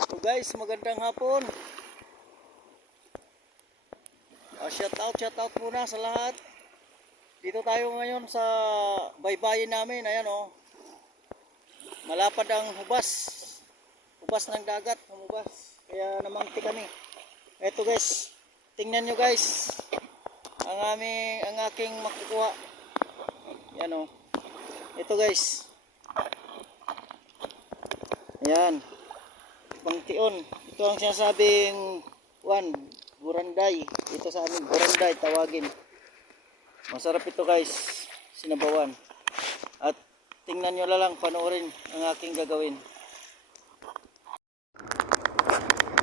So guys, magandang hapon. Shout out muna sa lahat. Dito tayo ngayon sa baybayin namin. Ayan oh. Malapad ang hubas. Hubas ng dagat, humubas. Kaya namangti kami. Eto guys, tingnan nyo guys. Ang aking makukuha. Yan oh. Ito guys. Ayan. Pangtion. Ito ang sinasabing buranday. Ito sa amin buranday tawagin. Masarap ito guys. Sinabawan. At tingnan nyo lang, panoorin ang aking gagawin.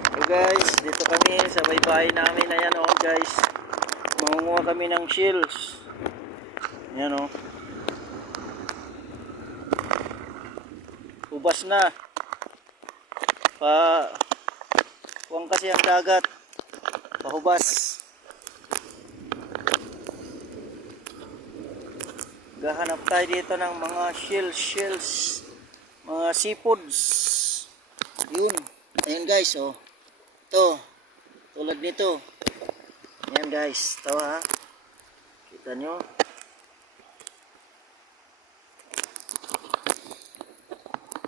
So guys, dito kami sa baybayin namin. Ayan oh guys. Mangunguha kami ng shells. Ayan oh. Hubas na. Huwag kasi ang dagat. Pahubas. Gahanap tayo dito ng mga shells. Mga seafoods. Yun. Ayan guys oh. Ito. Tulad nito. Ayan guys. Ito ha. Kita nyo.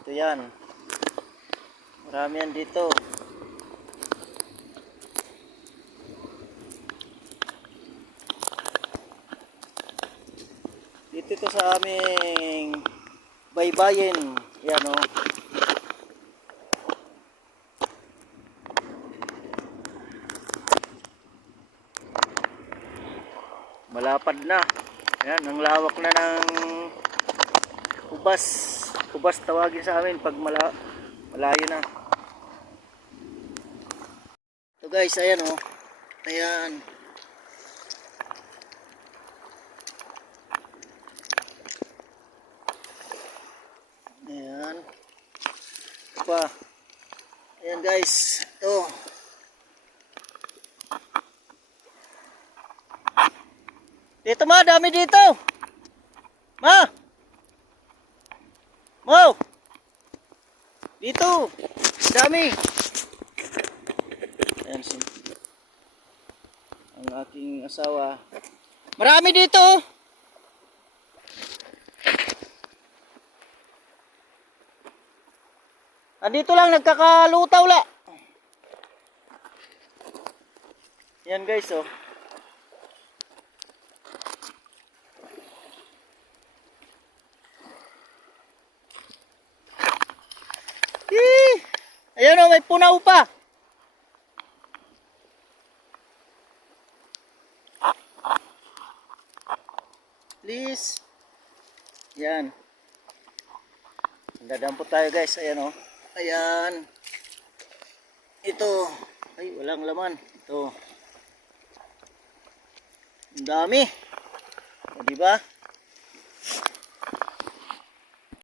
Ito yan. Marami yan dito. Dito ito sa aming baybayin. Yan o. Malapad na. Yan, ang lawak na ng hubas. Hubas tawagin sa amin pag malayo na. So guys, ayan oh. Ayan. Ayan. Ito pa. Ayan guys. Ito. Dito ma, dami dito. Ma. Mo. Dito. Dami. Ayan ang aking asawa. Marami dito. Andito lang nagkakalutaw la. Yan guys oh. Ayan oh, may punaw pa. Please. Yan. Dadampo tayo guys. Ayan oh. Ayan. Ito. Ay, walang laman. Ito. Ang dami. O, diba?